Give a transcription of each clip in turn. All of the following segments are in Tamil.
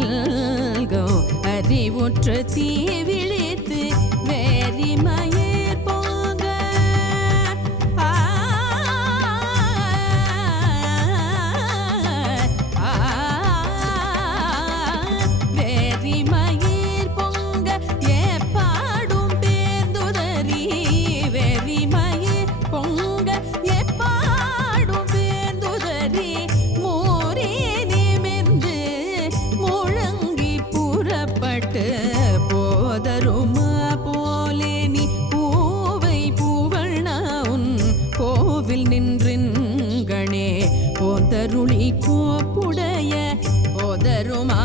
நல்கோ அறிவுற்ற தீவிழித்து வேறிமய போல் நின்றின்கணே போந்தருளி கோப்புடைய ஓதருமா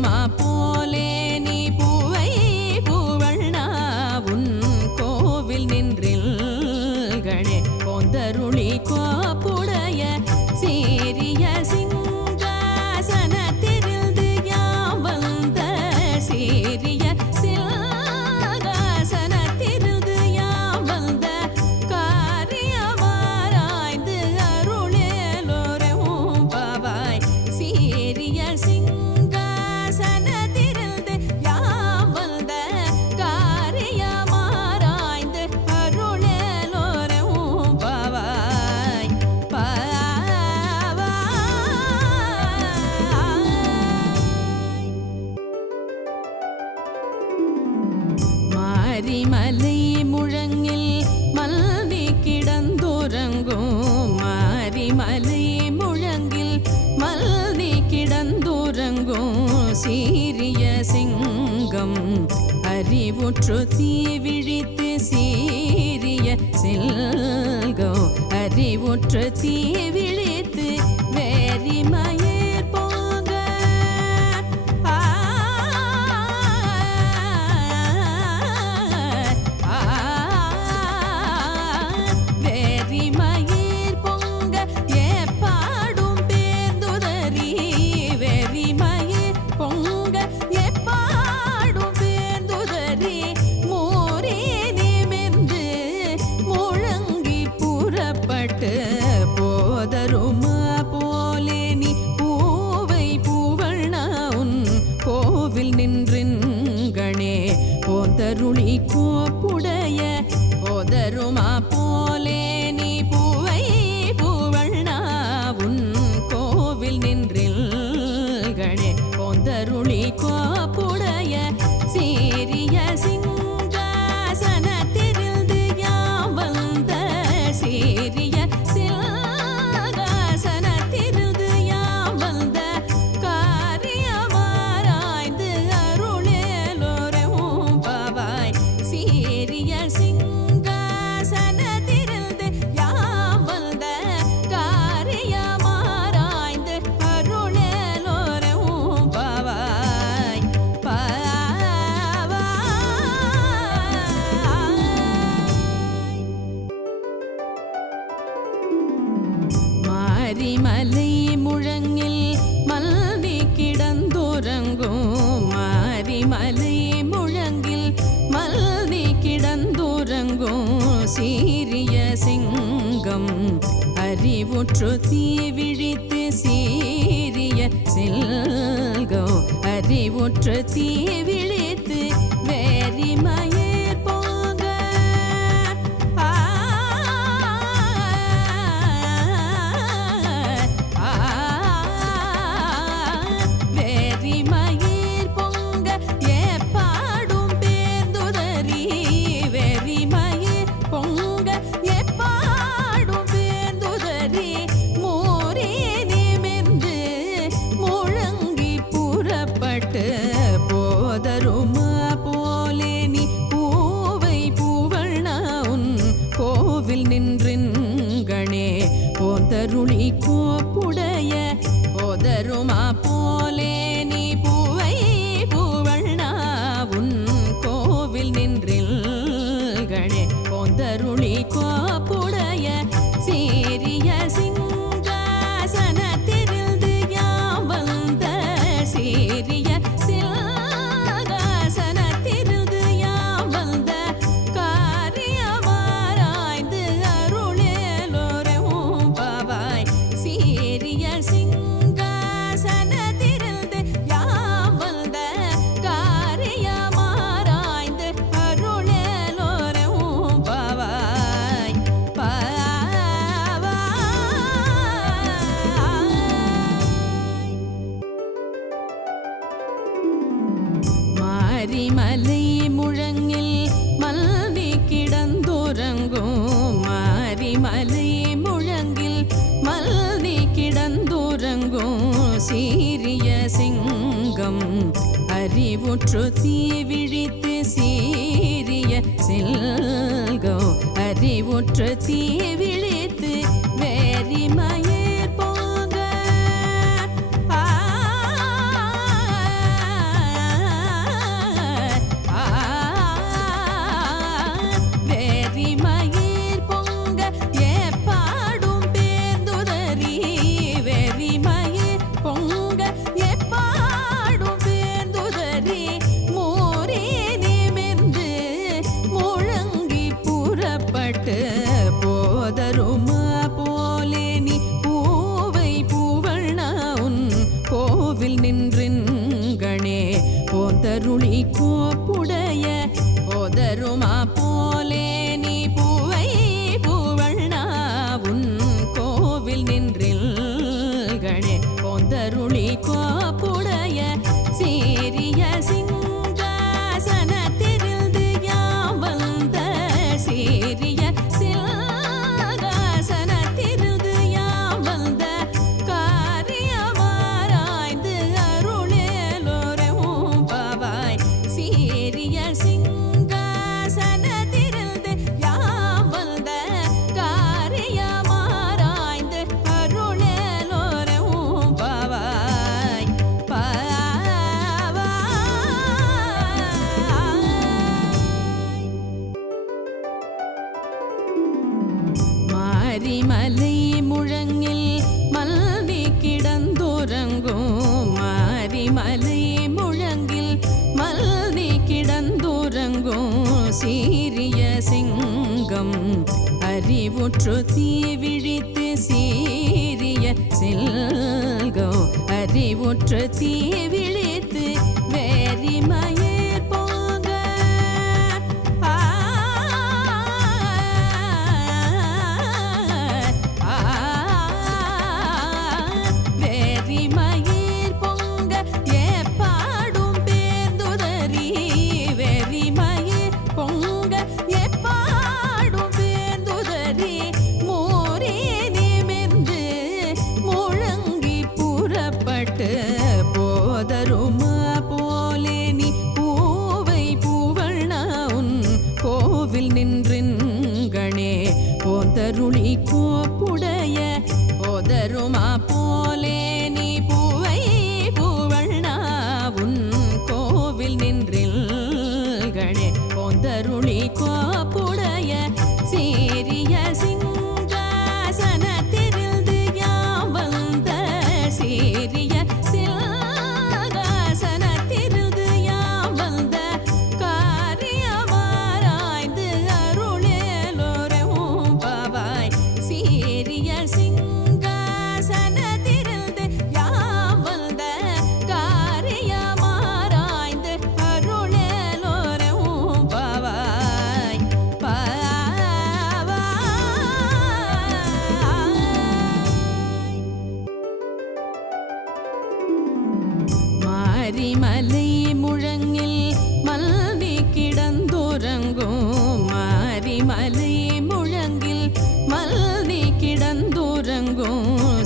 嘛不。மலை முழங்கில் மல்தி கிடந்துறங்கும். மாறி மலை முழங்கில் மல்தி கிடந்துறங்கும். சீரிய சிங்கம் அறிவுற்று தீவிழித்து சீரிய செல்கோ அறிவுற்று தீவிழி மலை முழங்கில் மல்வி கிடந்துறங்கும் மாறி மலை முழங்கில் மல்வி கிடந்துறங்கும் சீரிய சிங்கம் அறிவுற்று தீ விழித்து சீரிய செல்கோ அறிவுற்று தீ விழி மலை முழங்கில் மல்னி கிடந்துறங்கும் சீரிய சிங்கம். அறிவுற்று தீவிழித்து சீரிய செல்கோ அறிவுற்று தீவிழி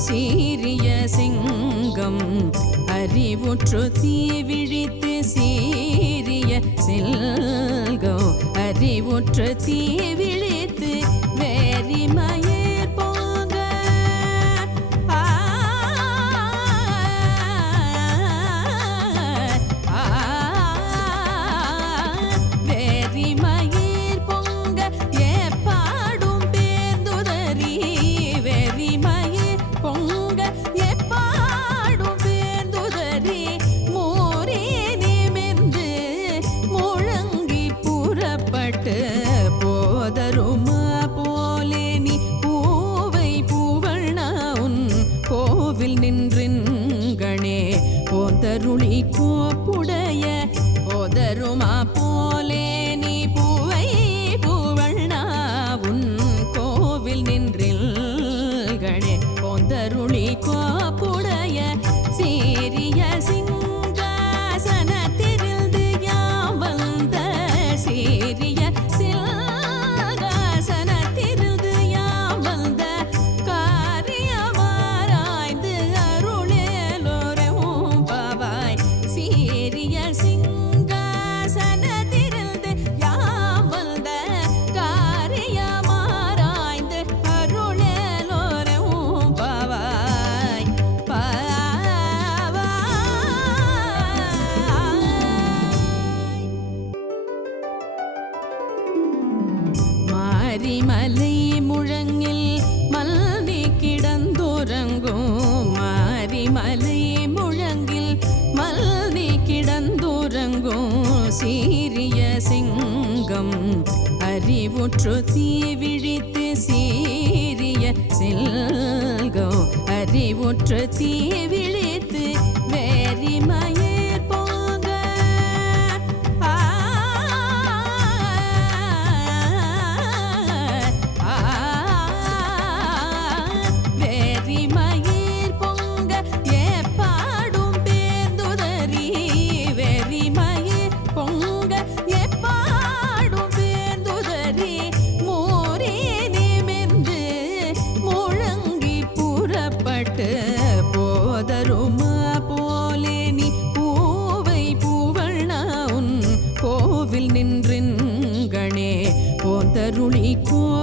சீரிய சிங்கம். அறிவுற்று தீவிழித்து சீரிய செல்கோ அறிவுற்று தீவிழித்து போதரும். செல்கோ அறிவுற்ற தீ விழித்து வேறிமய cerului cu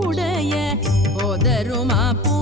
உடைய ஓதருமா பூ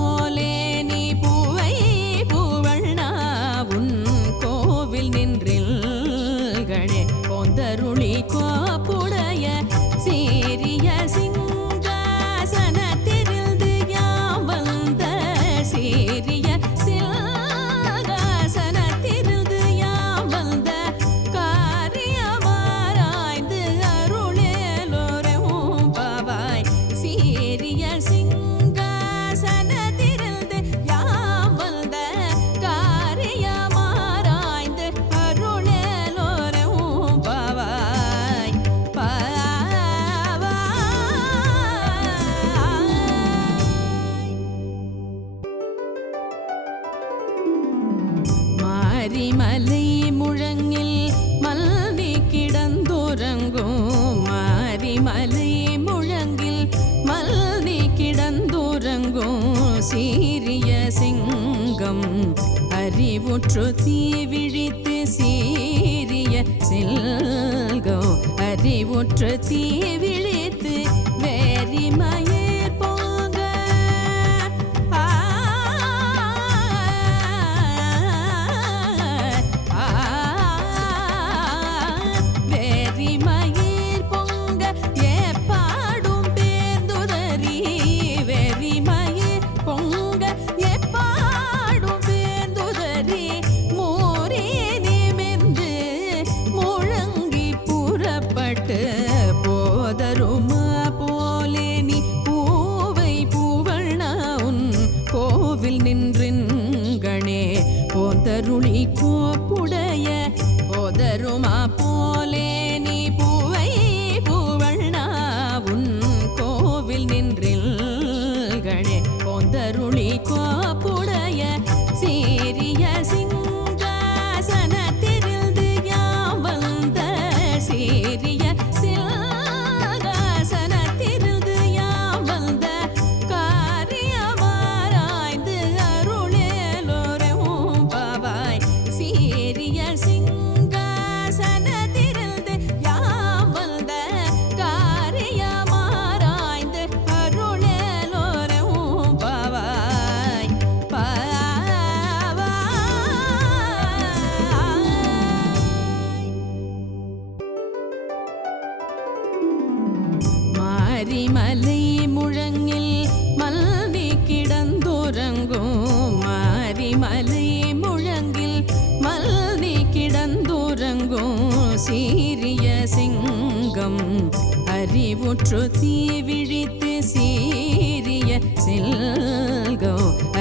அறிவுற்று தீவிழித்து சீரிய செல்கோ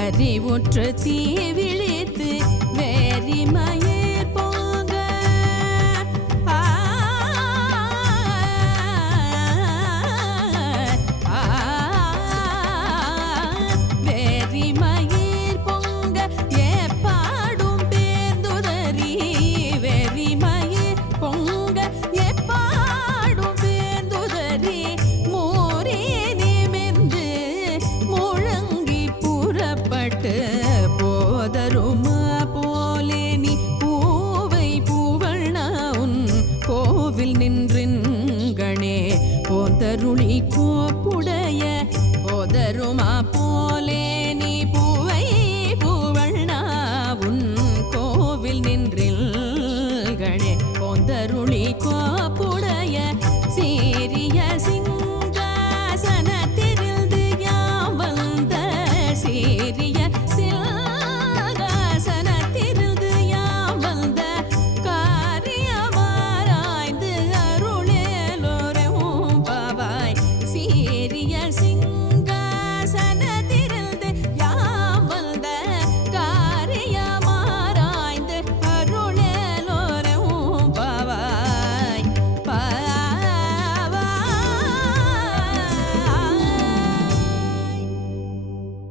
அறிவுற்று தீவிழித்து قدر